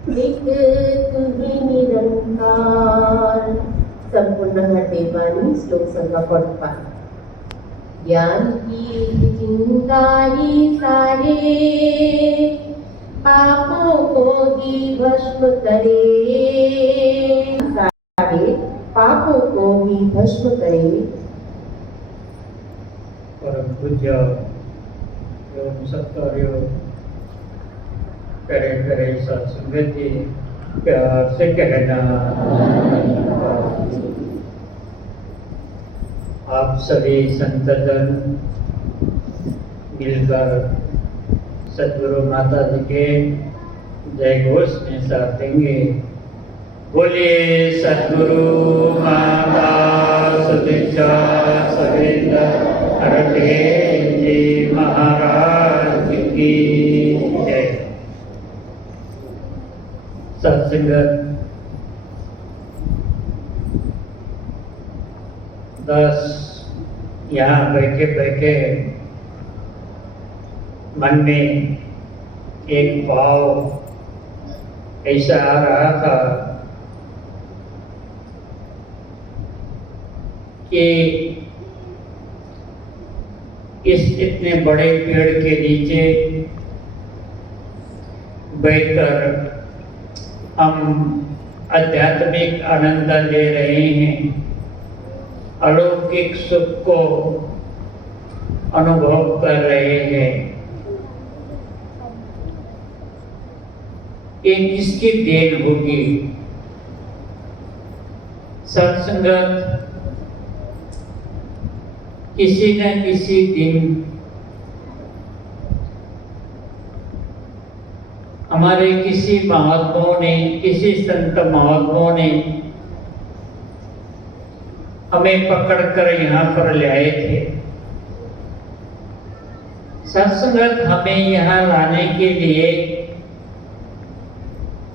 एक तुम्ही निरंकार। संपूर्ण हटेवाणी श्लोक संख्या 45। ज्ञान की चिंगारी सारे पापों को ही भस्म करे, सारे पापों को ही भस्म करे। परम पूज्य एवं सत्कार्य करे करे सत्संगति प्यार से कहना। आप सभी संतजन मिलकर सद्गुरु माता जी के जय घोष में साथ देंगे। बोलिए सद्गुरु माता सुदीक्षा सवेंद्र हरटे जी महाराज की जय। सत्संगत 10 यहाँ बैठे बैठे मन में एक भाव ऐसा आ रहा था कि इस इतने बड़े पेड़ के नीचे बैठकर हम आध्यात्मिक आनंद ले रहे हैं, अलौकिक सुख को अनुभव कर रहे हैं। ये किसकी देन होगी? सत्संगत किसी न किसी दिन हमारे किसी महात्माओं ने, किसी संत महात्माओं ने हमें पकड़कर यहाँ पर ले आए थे। सत्संगत हमें यहाँ लाने के लिए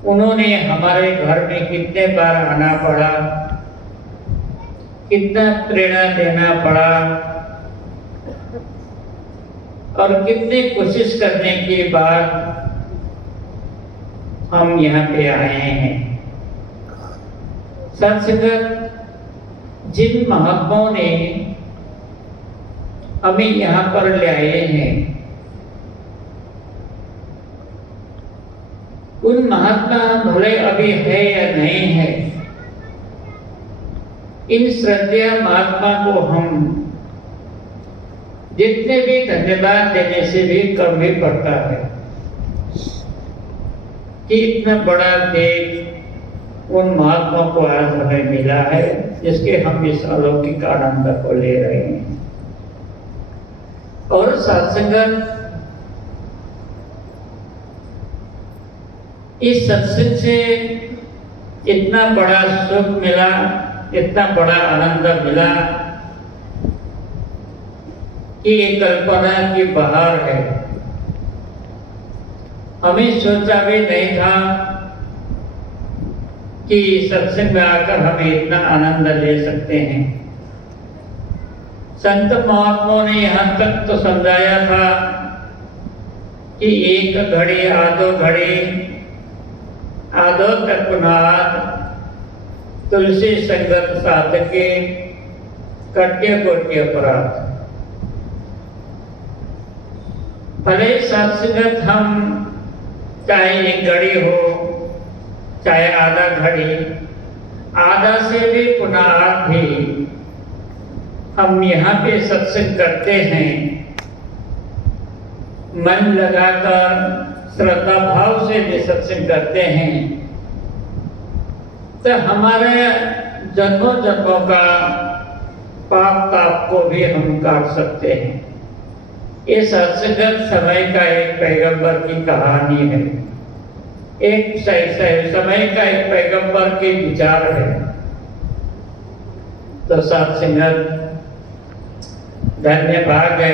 उन्होंने हमारे घर में कितने बार आना पड़ा, कितना प्रेरणा देना पड़ा और कितनी कोशिश करने के बाद हम यहाँ पे आए हैं। सत्संगत जिन महात्माओं ने हमें यहाँ पर ले आए हैं, उन महात्मा भले अभी है या नहीं है, इन श्रद्धेय महात्मा को हम जितने भी धन्यवाद देने से भी कम ही पड़ता है कि इतना बड़ा देश उन महात्मा को आज हमें मिला है, जिसके हम इस अलौकिक आनंद को ले रहे हैं। और सत्संग, इस सत्संग से इतना बड़ा सुख मिला, इतना बड़ा आनंद मिला कि ये कल्पना की बाहर है। हमें सोचा भी नहीं था कि सत्संग में आकर हमें इतना आनंद ले सकते हैं। संत महात्माओं ने यहाँ तक तो समझाया था कि एक घड़ी आधो घड़ी आधो तक पुनाद तुलसी संगत साधके कट्य कोट्य अपराध। भले सत्संगत हम चाहे एक घड़ी हो चाहे आधा घड़ी, आधा से भी पुनः भी हम यहाँ पे सत्संग करते हैं, मन लगाकर श्रद्धा भाव से भी सत्संग करते हैं, तो हमारे जन्मों जन्मों का पाप ताप को भी हम काट सकते हैं। ये सत्संगत समय का एक पैगंबर की कहानी है, एक समय का एक पैगंबर के विचार है। तो सत्संगत धन्य भाग है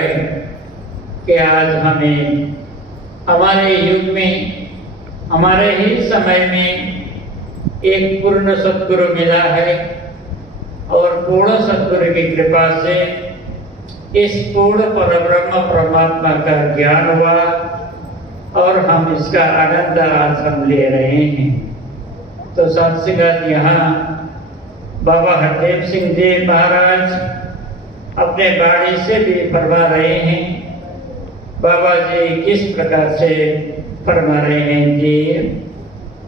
कि आज हमें हमारे युग में, हमारे ही समय में एक पूर्ण सद्गुरु मिला है और पूर्ण सद्गुरु की कृपा से इस पूर्ण परब्रह्म परमात्मा का ज्ञान हुआ और हम इसका आनंद आज हम ले रहे हैं। तो साथ संगत यहाँ बाबा हरदेव सिंह जी महाराज अपने बाणी से भी फरमा रहे हैं। बाबा जी किस प्रकार से फरमा रहे हैं जी?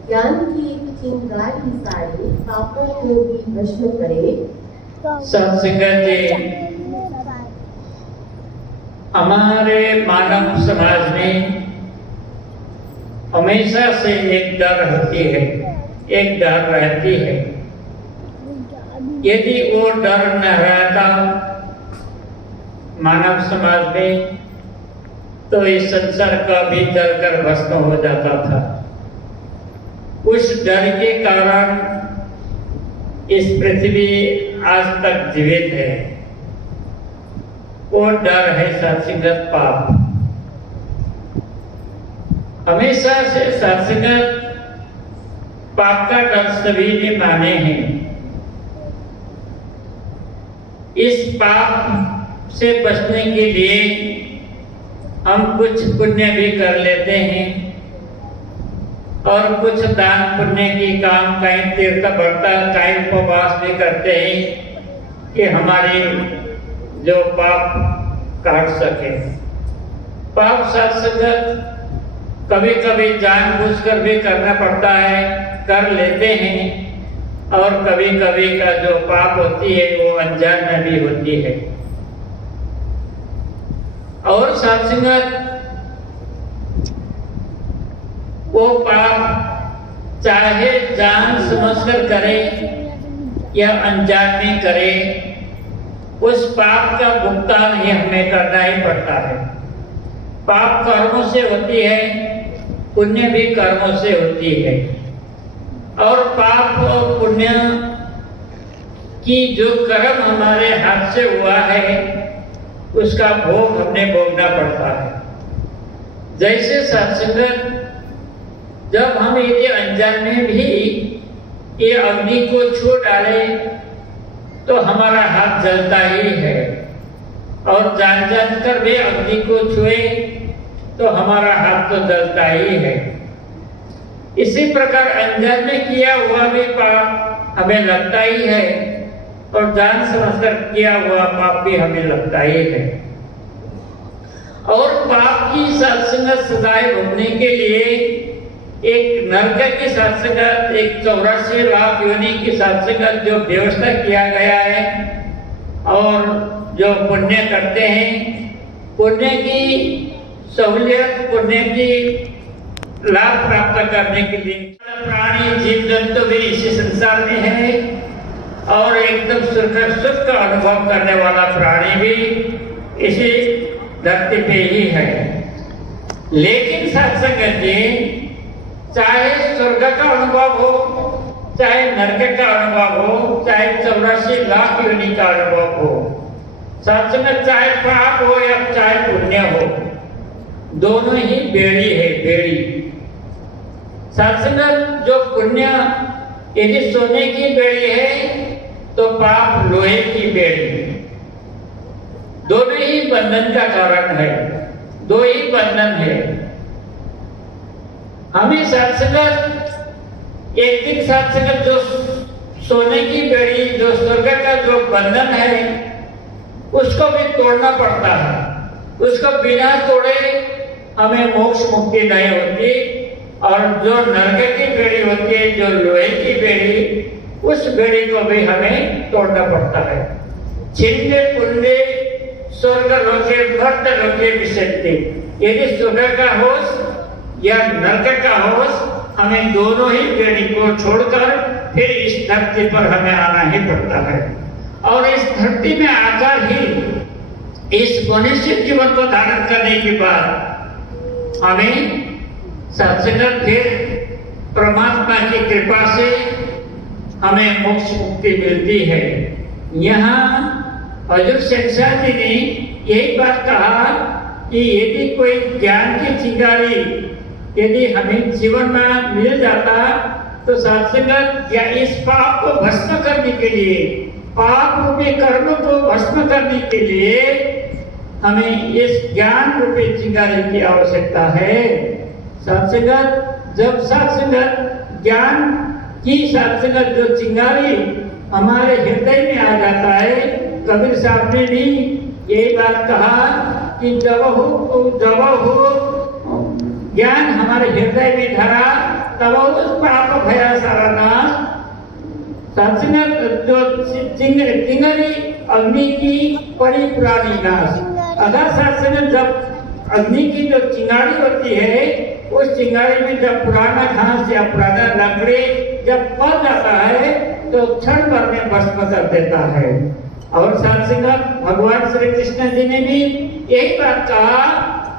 ज्ञान की एक चिंगारी सारी पापों को भी भस्म करे। सत्संगत जी, हमारे मानव समाज में हमेशा से एक डर होती है, एक डर रहती है। यदि वो डर न रहता मानव समाज में तो इस संसार का भी जलकर भस्म हो जाता था। उस डर के कारण इस पृथ्वी आज तक जीवित है। वो डर है सत्संगत पाप। हमेशा से सत्संगत पाप का डर सभी ने माने हैं। इस पाप से बचने के लिए हम कुछ पुण्य भी कर लेते हैं और कुछ दान पुण्य की काम, कहीं तीर्थ बढ़ता, कहीं उपवास भी करते हैं कि हमारे जो पाप काट सके। पाप सत्संगत कभी कभी जानबूझकर भी करना पड़ता है, कर लेते हैं, और कभी कभी का जो पाप होती है वो अनजान में भी होती है। और सत्संगत वो पाप चाहे जान समझकर करे या अनजान में करे, उस पाप का भुगतान ही हमें करना ही पड़ता है। पाप कर्मों से होती है, पुण्य भी कर्मों से होती है। और पाप और पुण्य की जो कर्म हमारे हाथ से हुआ है उसका भोग हमने भोगना पड़ता है। जैसे सत्संगत, जब हम यदि अनजान में भी ये अग्नि को छू डाले तो हमारा हाथ जलता ही है, और जान कर भी अग्नि को छुए तो हमारा हाथ तो जलता ही है। इसी प्रकार अनजान में किया हुआ भी पाप हमें लगता ही है, और जान समझकर किया हुआ पाप भी हमें लगता ही है। और पाप की सत्संगत सदाएं भोगने के लिए एक नरक की सत्संगत, एक 84 लाख योनि की सत्संगत जो व्यवस्था किया गया है, और जो पुण्य करते हैं, पुण्य की सहूलियत, पुण्य की लाभ प्राप्त करने के लिए प्राणी जीव जंतु भी इसी संसार में है, और एकदम सुख का अनुभव करने वाला प्राणी भी इसी धरती पे ही है। लेकिन सत्संगत जी, चाहे स्वर्ग का अनुभव हो, चाहे नरक का अनुभव हो, चाहे 84 लाख योनि का अनुभव हो, सत्संगत चाहे पाप हो या चाहे पुण्य हो, दोनों ही बेड़ी है, बेड़ी। सत्संगत जो पुण्य यदि सोने की बेड़ी है तो पाप लोहे की बेड़ी। दोनों ही बंधन का कारण है, दो ही बंधन है। हमें सत्संगत, एक दिन सत्संगत जो सोने की बेड़ी, जो स्वर्ग का जो बंधन है, उसको भी तोड़ना पड़ता है। उसको बिना तोड़े हमें मोक्ष मुक्ति नहीं होती। और जो नरक की बेड़ी होती है, जो लोहे की बेड़ी, उस बेड़ी को भी हमें तोड़ना पड़ता है। छिन्ने पुण्य स्वर्ग लोके भक्त लोके विशंति। यदि स्वर्ग का होश या नरक का होश, हमें दोनों ही बेड़ी को छोड़कर फिर इस धरती पर हमें आना ही पड़ता है। और इस धरती में आकर ही इस मनुष्य जीवन को धारण करने के बाद हमें सत्संगत फिर परमात्मा की कृपा से हमें मोक्ष मुक्ति मिलती है। यहाँ हजूर शहंशाह जी ने यही बात कहा कि यदि कोई ज्ञान की चिंगारी यदि हमें जीवन में मिल जाता तो सत्संगत या इस पाप को भस्म करने के लिए, पाप रूपी कर्म को भस्म करने के लिए हमें इस ज्ञान रूपी चिंगारी की आवश्यकता है। सत्संगत जब सत्संगत ज्ञान की सत्संगत जो चिंगारी हमारे हृदय में आ जाता है, कबीर साहब ने भी यही बात कहा कि जब हो ज्ञान हमारे हृदय में धरा तब उस पाप भया सारा नाश। सत्संगत जो चिंगारी अग्नि की बड़ी पुरानी नाश। अगर सत्संगत जब अग्नि की जो चिंगारी होती है, उस चिंगारी में जब पुराना घास या पुराना लकड़ी जब पड़ जाता है तो क्षण भर में भस्म कर देता है। और सत्संगत भगवान श्री कृष्ण जी ने भी यही बात कहा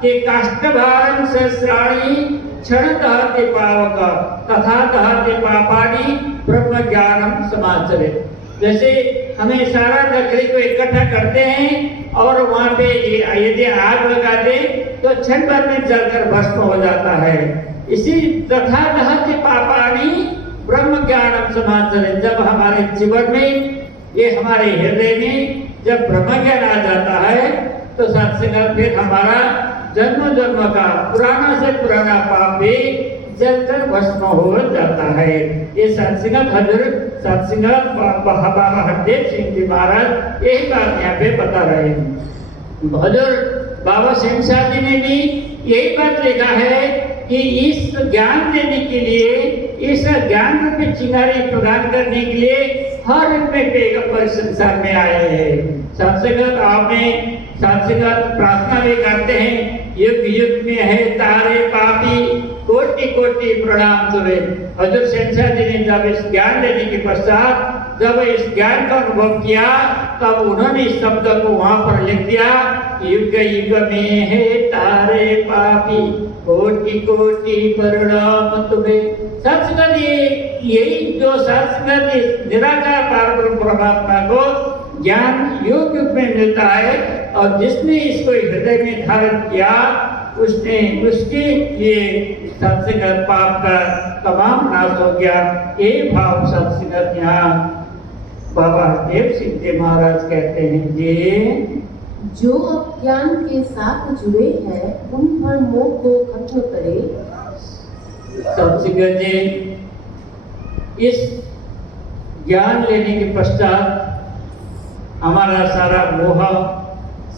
कि काष्ठभारं सहस्राणि क्षण दहते पावक तथा दहते पापानि ब्रह्म ज्ञानम समाचरेत्। जैसे हमें सारा लकड़ी को इकट्ठा करते हैं और वहाँ पे यदि आग लगा दे तो क्षण भर में जलकर भस्म हो जाता है। इसी तथा दहते पापानि ब्रह्म ज्ञानम समाचरेत्। जब हमारे जीवन में ये हमारे हृदय में जब ब्रह्म ज्ञान आ जाता है तो सत्संग फिर हमारा जन्म जन्म का पुराना से पुराना पाप भी जलकर भस्म हो जाता है। ये सत्संग हजरत सत्संग बाबा हरदेव सिंह जी महाराज यही बात यहाँ पे बता रहे हैं। हजरत बाबा सिंह शाह जी ने भी यही बात लिखा है कि इस ज्ञान देने के लिए, इस ज्ञान रूपी चिंगारी प्रदान करने के लिए हर में पैगंबर संसार में आए हैं। सत्संगत आपने सत्संगत प्रार्थना भी करते हैं, युग युग में है तारे पापी कोटि कोटि प्रणाम तुम्हें। हजरत शहंशाह जी ने जब इस ज्ञान लेने के पश्चात जब इस ज्ञान का अनुभव किया तब उन्होंने इस शब्द को वहां पर लिख दिया, युग युग में है तारे पापी कोटि कोटि प्रणाम तुम्हें। सत्संगत यही जो सत्संगत निराकार पारब्रह्म परमात्मा को ज्ञान युग युग में मिलता है और जिसने इसको हृदय में धारण किया उसने उसके लिए सत्संगत पाप का तमाम नाश हो गया। ये भाव सत्संगत यहाँ बाबा देव सिंह जी महाराज कहते हैं जी, जो अज्ञान के साथ जुड़े हैं उन भ्रमों को खत्म करे। सत्संगत जी इस ज्ञान लेने के पश्चात हमारा सारा मोह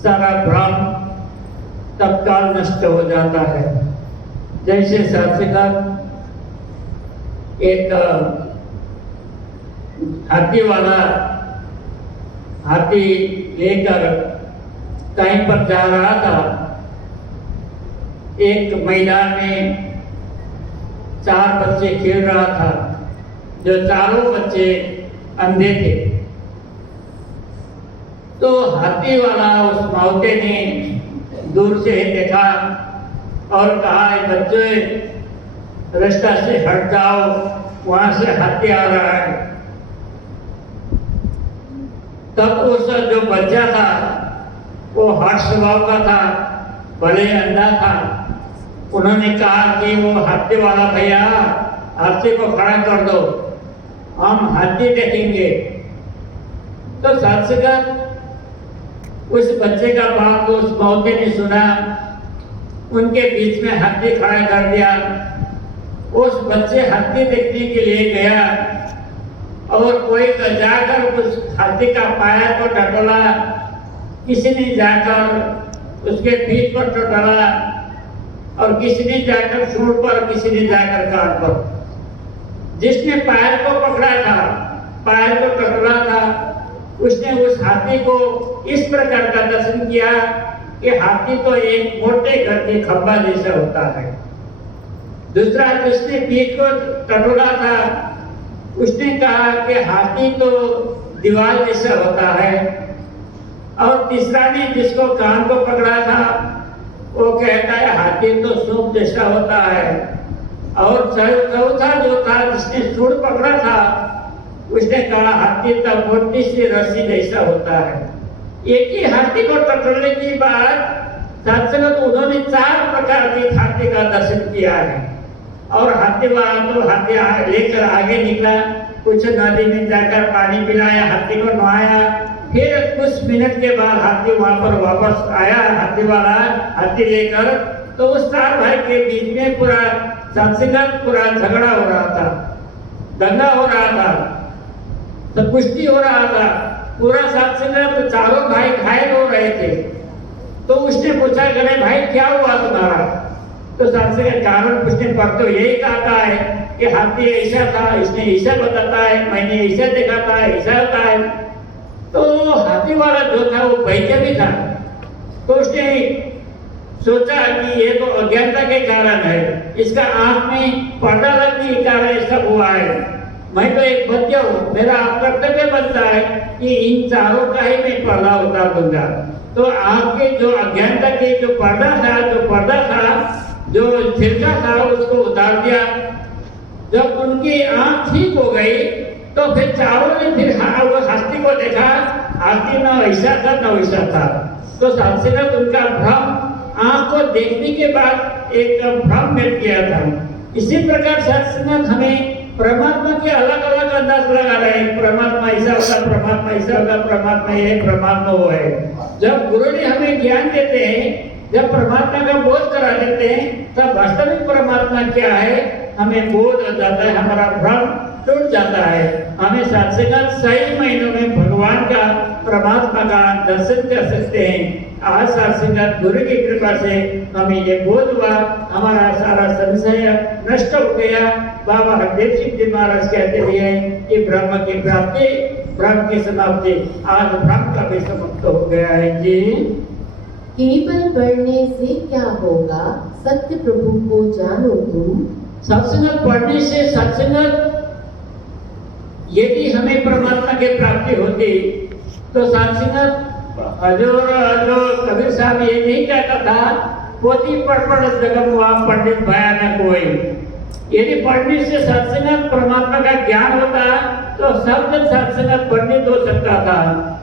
सारा भ्रम तत्काल नष्ट हो जाता है। जैसे सत्संगत एक हाथी वाला हाथी लेकर कहीं पर जा रहा था। एक मैदान में 4 बच्चे खेल रहा था, जो चारों बच्चे अंधे थे। तो हाथी वाला उस मावते ने दूर से देखा और कहा, बच्चे रास्ता से हट जाओ, वहां से हाथी आ रहा है। तब उस जो बच्चा था वो हठ स्वभाव का था, भले अंधा था। उन्होंने कहा कि वो हाथी वाला भैया हाथी को खड़ा कर दो, हम हाथी देखेंगे। तो सत्संगत उस बच्चे का बात को उस मौके ने सुना, उनके बीच में हाथी खड़ा कर दिया। उस बच्चे हाथी देखने के लिए गया और कोई जाकर उस हाथी का पाया को टटोला, किसी ने जाकर उसके पीठ पर टटोला और किसी ने जाकर सूंड पर, किसी ने जाकर कान पर। जिसने पैर को पकड़ा था, पैर को टटोला था, उसने उस हाथी को इस प्रकार का दर्शन किया कि हाथी तो एक मोटे घर के खंभा जैसा होता है। दूसरा जिसने पीठ को टटोला था उसने कहा कि हाथी तो दीवार जैसा होता है। और तीसरा ने जिसको कान को पकड़ा था वो कहता है हाथी तो सूप जैसा होता है। और चौथा जो था जिसने सूंड पकड़ा था उसने कहा हाथी तो मोटी सी रस्सी जैसा होता है। एक ही हाथी को टटोलने के बाद सत्संगत उन्होंने 4 प्रकार के हाथी का दर्शन किया है। और हाथी वाला तो हाथी लेकर आगे निकला, कुछ नदी में जाकर पानी पिलाया, हाथी को नहाया। फिर कुछ मिनट के बाद हाथी वहां पर वापस आया। हाथी वाला हाथी लेकर तो उस 4 भाई के बीच में पूरा सत्संगत, पूरा झगड़ा हो रहा था, दंगा हो रहा था, तो कुश्ती हो रहा था, पूरा सत्संगत, तो चारों भाई घायल हो रहे थे। तो उसने पूछा करे भाई क्या हुआ तुम्हारा? तो सत्संगत कारण पूछने पर तो यही कहता है कि हाथी ऐसा था, इसने ऐसा बताता है, मैंने ऐसा देखा था, ऐसा होता है। तो हाथी वाला जो था वो वैद्य भी था। तो उसने सोचा कि ये तो अज्ञानता के कारण है, इसका आंख में पर्दा लगने के कारण ये सब हुआ है। मैं तो एक बच्चा हूँ, मेरा कर्तव्य बनता है कि इन चारों का ही मैं पर्दा उतार दूंगा। तो आंख के जो अज्ञानता के जो पर्दा था, जो छिलका था, उसको उतार दिया। जब उनकी आंख ठीक हो गई तो फिर चारों ने फिर वो हस्ती को देखा, हस्ती न ऐसा था न वैसा था। तो सत्संगत उनका भ्रम, आंख को देखने के बाद एक भ्रम मिट गया था। इसी प्रकार सत्संगत हमें परमात्मा के अलग अलग अंदाज लगा रहे हैं, परमात्मा ऐसा होगा, परमात्मा ऐसा होगा, परमात्मा ये, परमात्मा वो है। जब गुरु जी हमें ज्ञान देते हैं, जब परमात्मा का बोध करा देते हैं, तब वास्तविक परमात्मा क्या है हमें बोध हो जाता है, हमारा भ्रम टूट जाता है। हमें सत्संगत सही मायनों में भगवान का, परमात्मा का दर्शन कर सकते हैं। आज सत्संगत गुरु की कृपा से हमें ये बोध हुआ, हमारा सारा संशय नष्ट हो गया। बाबा हरदेव सिंह जी महाराज कहते हैं कि ब्रह्म की प्राप्ति, ब्रह्म की समाप्ति, आज ब्रह्म का भी समाप्त हो गया है जी। केवल पढ़ने से क्या होगा, सत्य प्रभु को जानो तुम। सत्संगत पढ़ने से, सत्संगत यदि हमें परमात्मा की प्राप्ति होती तो सत्संगत जो कबीर साहब ये नहीं कहता था, पोथी पढ़ जगम हुआ पंडित भया न कोई। यदि पढ़ने से सत्संगत परमात्मा का ज्ञान होता तो सब जन सत्संगत पंडित हो सकता था।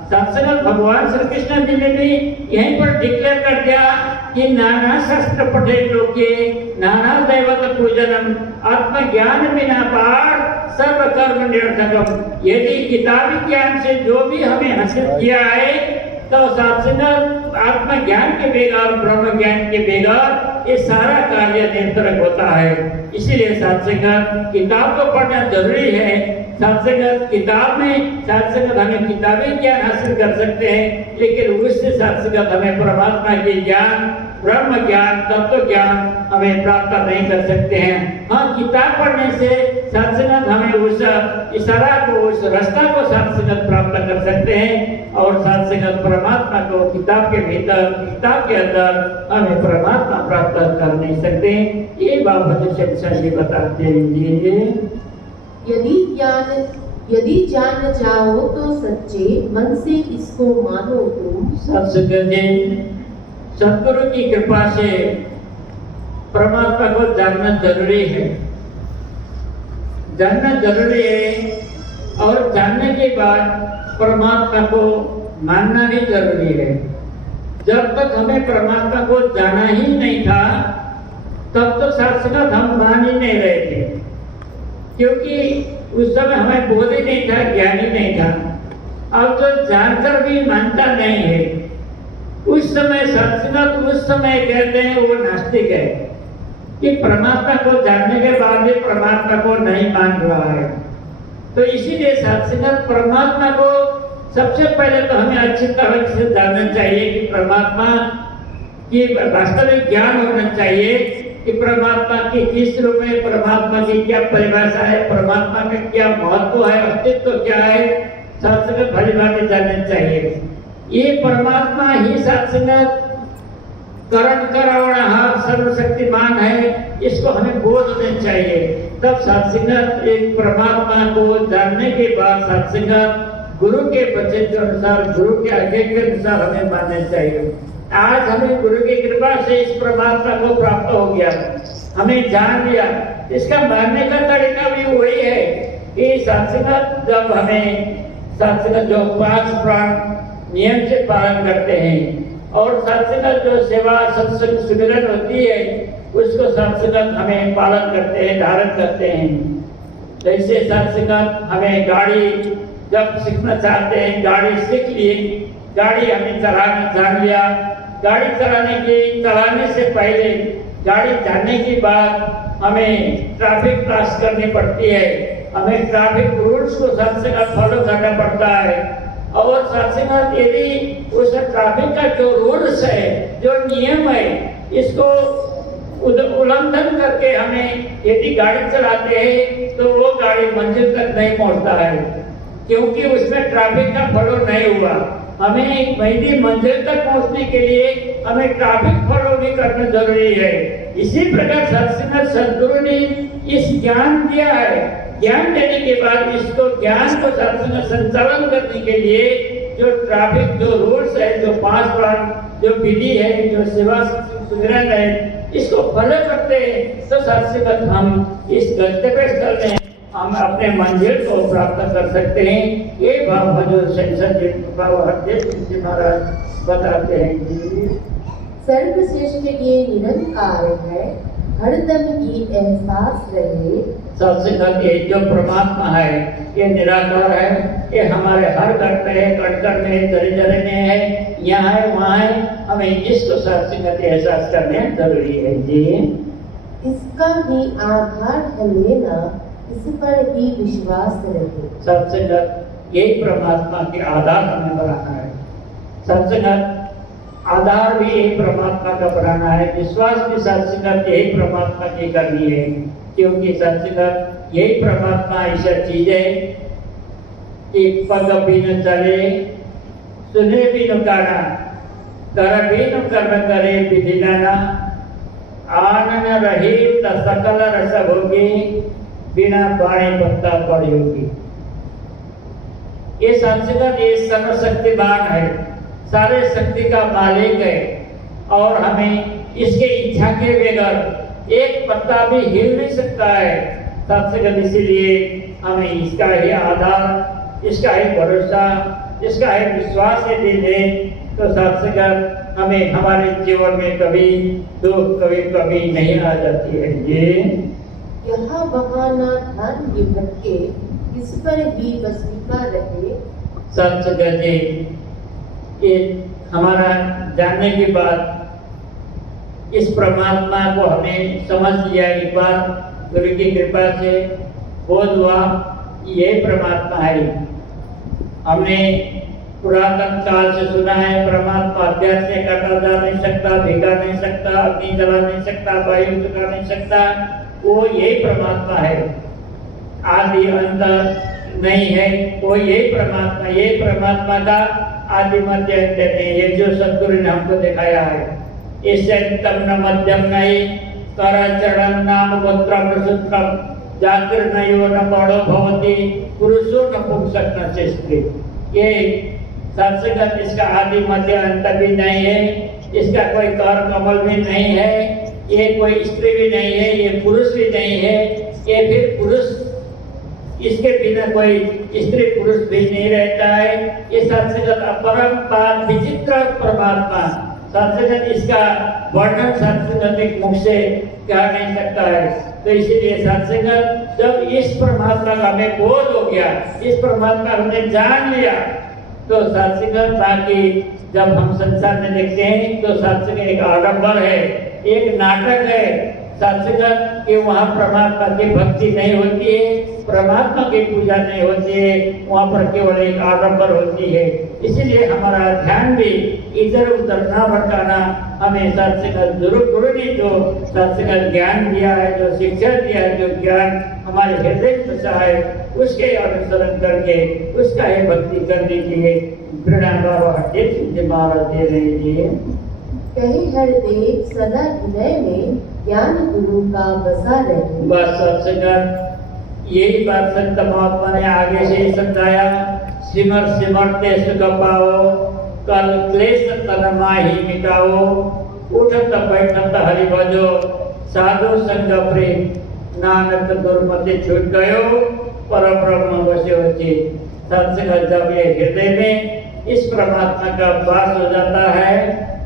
सत्संगत भगवान श्री कृष्ण जी ने भी यहीं पर डिक्लेयर कर दिया कि नाना शास्त्र पढ़े लोके नाना दैवत पूजनम, आत्मज्ञान बिना पार सर्व कर्म निरर्थकम। यदि किताबी ज्ञान से जो भी हमें हासिल किया है तो सत्संगत आत्मज्ञान के बगैर, ब्रह्म ज्ञान के बगैर ये सारा कार्य निरर्थक होता है। इसीलिए सत्संगत किताब तो पढ़ना जरूरी है। सत्संगत किताब में, सत्संगत हमें किताबी ज्ञान हासिल कर सकते हैं, लेकिन उससे सत्संगत हमें परमात्मा के ज्ञान, ब्रह्म ज्ञान, तत्व ज्ञान हमें प्राप्त नहीं कर सकते हैं। हाँ, किताब पढ़ने से सत्संगत हमें उस इशारा को, उस रास्ता को सत्संगत प्राप्त कर सकते हैं, और सत्संगत परमात्मा को किताब के भीतर, किताब के अंदर हमें परमात्मा प्राप्त कर नहीं सकते। ये बाबा जी बताते हैं। यदि जान जाओ तो सच्चे मन से इसको मानो तुम। सत्संगत जी, सदगुरु की कृपा से परमात्मा को जानना जरूरी है, जानना जरूरी है, और जानने के बाद परमात्मा को मानना भी जरूरी है। जब तक हमें परमात्मा को जाना ही नहीं था तब तो सत्संगत हम मान ही नहीं रहे थे, क्योंकि उस समय हमें बोध ही नहीं था, ज्ञान ही नहीं था। अब तो जानकर भी मानता नहीं है। उस समय सत्संगत, उस समय कहते हैं वो नास्तिक है कि परमात्मा को जानने के बाद भी परमात्मा को नहीं मान रहा है। तो इसीलिए सत्संगत परमात्मा को सबसे पहले तो हमें अच्छी तरह से जानना चाहिए कि परमात्मा की वास्तविक ज्ञान होना चाहिए कि परमात्मा की किस रूप में, परमात्मा की क्या परिभाषा है, परमात्मा का क्या महत्व है, अस्तित्व क्या है, सत्संगत भली भांति जानना चाहिए। ये परमात्मा ही सत्संगत करण करावणहार सर्वशक्तिमान है, इसको हमें बोध देना चाहिए। तब सत्संगत एक परमात्मा को जानने के बाद सत्संगत गुरु के वचन के अनुसार, गुरु के आज्ञा के अनुसार हमें मानना चाहिए। आज हमें गुरु की कृपा से इस परमात्मा को प्राप्त हो गया, हमें जान लिया। इसका मानने का तरीका भी वही है कि सत्संगत जब हमें, सत्संगत जो 5 प्राण नियम से पालन करते हैं, और सत्संगत जो सेवा सत्संग सुमिरन होती है उसको सत्संगत हमें पालन करते हैं, धारण करते हैं। जैसे सत्संगत हमें गाड़ी जब सीखना चाहते हैं, गाड़ी सीख ली, गाड़ी हमें चलाना जान लिया, गाड़ी चलाने से पहले गाड़ी जाने के बाद हमें ट्रैफिक क्रॉस करनी पड़ती है, हमें ट्रैफिक रूल्स को साथ से फॉलो करना पड़ता है। और साथ ही साथ यदि उस ट्रैफिक का जो रूल्स है, जो नियम है, इसको उल्लंघन करके हमें यदि गाड़ी चलाते हैं तो वो गाड़ी मंजिल तक नहीं पहुंचता है, क्योंकि उसमें ट्रैफिक का फॉलो नहीं हुआ। हमें वही मंजिल तक पहुंचने के लिए हमें ट्रैफिक फॉलो भी करना जरूरी है। इसी प्रकार सत्संग सदगुरु ने इस ज्ञान दिया है। ज्ञान देने के बाद इसको ज्ञान को सत्संग संचालन करने के लिए जो ट्रैफिक जो रूल्स है, जो 5 प्राण, जो विधि है, जो सेवा सुमिरन है, इसको फॉलो करते हैं तो सत्संग हम इस गंतव्य स्थल में हम अपने मंजिल को प्राप्त कर सकते हैं। ये भाव जो संसद जी महाराज बताते हैं। सर्वश्रेष्ठ ये निरंकार है, हरदम ये एहसास रहे। सबसे ये जो परमात्मा है, ये निराकार है, ये हमारे हर घर में है, कण में, जरे में है, यहाँ है, वहाँ है। हमें इसको सत्संग एहसास करने जरूरी है जी। इसका ही आधार है लेना, इस पर ही विश्वास रहे। सत्संग यही परमात्मा के आधार हमें बनाना है। सत्संग आधार भी यही परमात्मा का बनाना है, विश्वास भी सत्संग यही परमात्मा की करनी है, क्योंकि सत्संग यही परमात्मा ऐसा चीज है कि पग भी न चले, सुने भी न गाना, कर भी न कर्म करे विधि नाना, आनन रही त सकल रस भोगी, बिना बाणी पत्ता पड़ योगी। ये सत्संग ये सर्वशक्तिमान है, सारे शक्ति का मालिक है, और हमें इसके इच्छा के बगैर एक पत्ता भी हिल नहीं सकता है। सत्संग इसीलिए हमें इसका ही आधार, इसका ही भरोसा, इसका ही विश्वास यदि दें तो सत्संग हमें हमारे जीवन में कभी दुख कभी नहीं आ जाती है। ये यहाँ बहाना ध्यान ये भटके, इस पर ही बस टिका रहे। सत्संग जी ये हमारा जानने के बाद इस परमात्मा को हमें समझ लिया, एक बार गुरु की कृपा से बोध हुआ ये परमात्मा है। हमने पुरातन काल से सुना है परमात्मा अध्यात्म से काटा जा नहीं सकता, भिगा नहीं सकता, अग्नि जला नहीं सकता, वायु जला नहीं सकता, वो यही परमात्मा है। आदि अंत नहीं है, वो यही परमात्मा, ये परमात्मा का आदि मध्य अंत नहीं, ये जो सद्गुरु ने हमको दिखाया है। इससे तम न मध्यम नहीं, कर चरण नाम गोत्रम सूत्रम, जातिर नयो न बड़ो भवती, पुरुषो न पुंसक न स्त्री। ये सत्संग इसका आदि मध्य अंत भी नहीं है, इसका कोई कर कमल भी नहीं है, ये कोई स्त्री भी नहीं है, ये पुरुष भी नहीं है, ये फिर पुरुष इसके बिना कोई स्त्री पुरुष भी नहीं रहता है। ये सत्संग अपरंपार विचित्र परमात्मा, सत्संग इसका वर्णन सत्संग मुख से कहा नहीं सकता है। तो इसीलिए सत्संग जब इस परमात्मा का हमें बोध हो गया, इस परमात्मा हमने जान लिया, तो सत्संग बाकी जब हम संसार में देखते हैं तो सत्संग एक आडंबर है, एक नाटक है। सत्संग कि वहाँ परमात्मा की भक्ति नहीं होती है, परमात्मा की पूजा नहीं होती है, वहाँ पर केवल एक आडंबर होती है। इसीलिए हमारा ध्यान भी इधर उधर ना भटकाना, हमें सत्संग गुरु ने जो सत्संग ज्ञान दिया है, जो शिक्षा दिया है, जो ज्ञान हमारे हृदय में बसा है, उसके अनुसरण करके उसका ही भक्ति करने के लिए प्रणाम बाबा हरदेव महाराज दे रहे हैं। कहे हर देव सदा हृदय में, ज्ञान गुरु का बसा रहे। बस सत्संग यही बात संत महात्मा ने आगे से समझाया। सिमर सिमरते सुख पाओ, कल क्लेश तन माही मिटाओ, उठत बैठत हरि भजो, साधु संग प्रेम, नानक दुर्मति छूट गयो, पर ब्रह्म बसे होती। सत्संग जब ये हृदय में इस परमात्मा का वास हो जाता है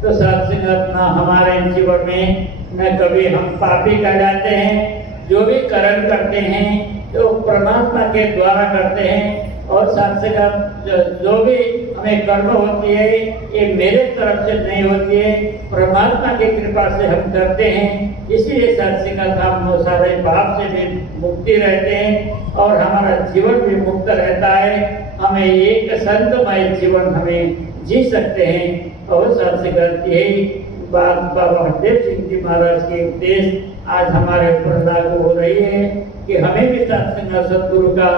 तो सत्संग न हमारे जीवन में न कभी हम पापी कहलाते हैं। जो भी कर्म करते हैं तो परमात्मा के द्वारा करते हैं, और सत्संग जो भी हमें कर्म होती है, ये मेरे तरफ से नहीं होती है, परमात्मा की कृपा से हम करते हैं। इसीलिए सत्संग हम सारे पाप से भी मुक्ति रहते हैं और हमारा जीवन भी मुक्त रहता है। हमें एक संतमय जीवन हमें जी सकते हैं और सत्संग यही बात बाबा हरदेव सिंह जी महाराज के उपदेश आज हमारे ऊपर लागू हो रही है कि हमें भी सत्संग सतगुरु का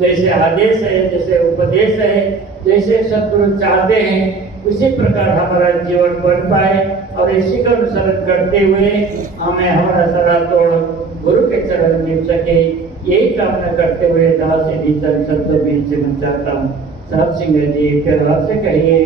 जैसे आदेश है, जैसे उपदेश है, जैसे सतगुरु चाहते हैं उसी प्रकार हमारा जीवन बन पाए और इसी का अनुसरण करते हुए हमें हमारा सदा तोड़ गुरु के चरण मिल सके, यही कामना करते हुए दास जी चरण शब्दों में जीवन चाहता हूँ। साहब सिंह जी फिर आपसे कहिए।